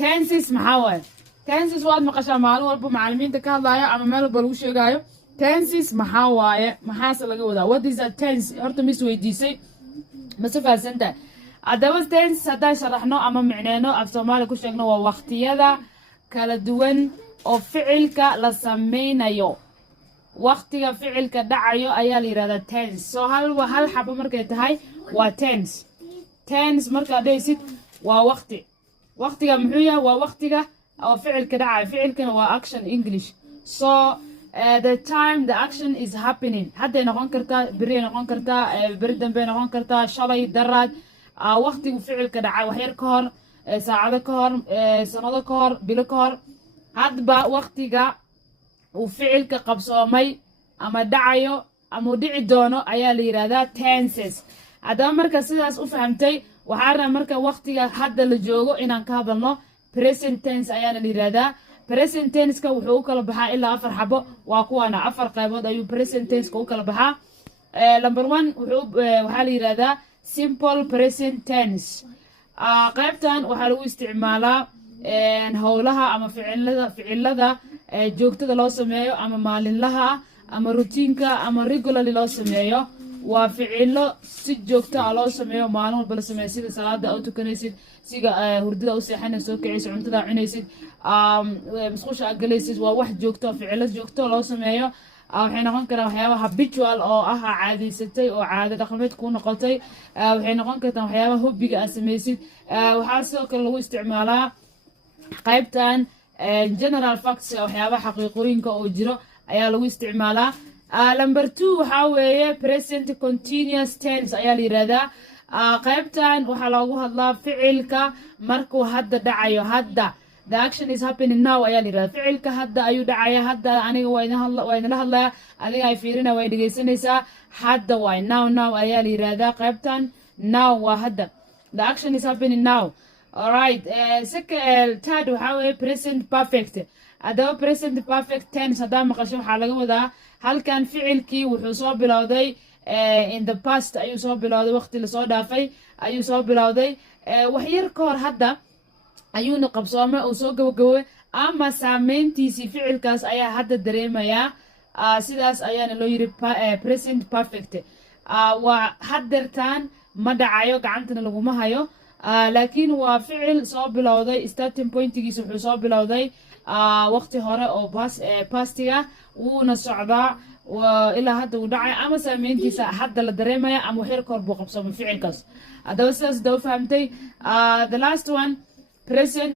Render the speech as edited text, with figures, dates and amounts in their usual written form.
tenses maxaa waaye tenses waad maqashaa maalin walba macallimiinta ka hadlaaya ama meel walba lagu sheegaayo tenses maxaa waaye maxaase laga wadaa what is a tense horta mis weydiisay mase fahansantahay haddaba tense haddaan sharaxno ama micneyno af soomaali ku sheegno waa waqtiyada kala duwan oo ficilka la sameynayo waqtiga ficilka dhacayo ayaa la yidhahdaa tense soo hal xabo markay tahay waa tense markaad dhehaysid waa waqtiga muxuu yahay waa waqtiga oo ficilka dhacayo ficilkana waa action English so the time the action is happening hadday noqon kartaa beri noqon kartaa beri dambe noqon kartaa shalay daraad waqtigu ficilka dhacay wax yar ka hor saacado ka hor sanado ka hor bilo ka hor hadba waqtiga uu ficilka qabsoomay ama dhacayo ama dhici doono ayaa la yiraahdaa tenses haddaba marka sidaas u fahamtay waxaa rabaa marka waqtiga hadda la joogo inaan ka hadalno present tense ayaana la yiraahdaa present tense-ka wuxuu u kala baxaa ilaa 4 xabo waa kuwana 4 qaybood ayuu present tense-ka u kala baxaa number 1 waxaa la yiraahdaa simple present tense qaybtan waxaa lagu isticmaalaa howlaha ama ficilada joogtada loo sameeyo ama maalinlaha ama routiinka ama regularly loo sameeyo waa ficilo si joogto ah loo sameeyo maalin walba la sameeyo sida salaada aad tukanaysid sida hurdada u seexanaysid soo kicaysid cuntada cunaysid musqusha aad galaysid waa wax joogto ficilo joogto loo sameeyo waxay noqon karaan waxyaabaha habitual oo ah caadaysatay oo caado dhaqameed ku noqotay waxay noqon kartaa waxyaabaha hobbiga aad samaysid waxaa sidoo kale lagu isticmaalaa qaybtan general facts waxyaabaha xaqiiqooyinka oo jiro ayaa lagu isticmaalaa number 2 waxaa weeye present continuous tense ayaa la yiraahdaa qaybtan waxaa loogu hadlaa ficilka markuu hadda dhacayo hadda the action is happening now ayaa la yiraahdaa ficilka hadda ayuu dhacaya hadda aniga waa idinla hadlaya adiga ay fiirina way dhegeysanaysaa hadda waay now ayaa la yiraahdaa qaybtan now waa hadda the action is happening now alright third waxaa weeye present perfect haddaba present perfect tense haddaa maqasho waxaa laga wadaa halkan ficilkii wuxuu soo bilowday in the past ayuu soo bilowday waqti lasoo dhaafay ayuu soo bilowday wax yar ka hor hadda ayuuna qabsoomay uu soo gabagaboway ama saameyntiisii ficilkaas ayaa hadda dareemayaa sidaas ayaana loo yiri present perfect waa haddeertaan ma dhacayo gacantana laguma hayo laakiin waa ficil soo bilowday starting pointigiisa wuxuu soo bilowday waqti hore oo pastiga wuuna socdaa ilaa hadda uu dhacay ama saameyntiisa hadda la dareemaya ama wax yar ka hor buu qabsoomay ficilkaas haddaba sidaas daba fahamtay the last one present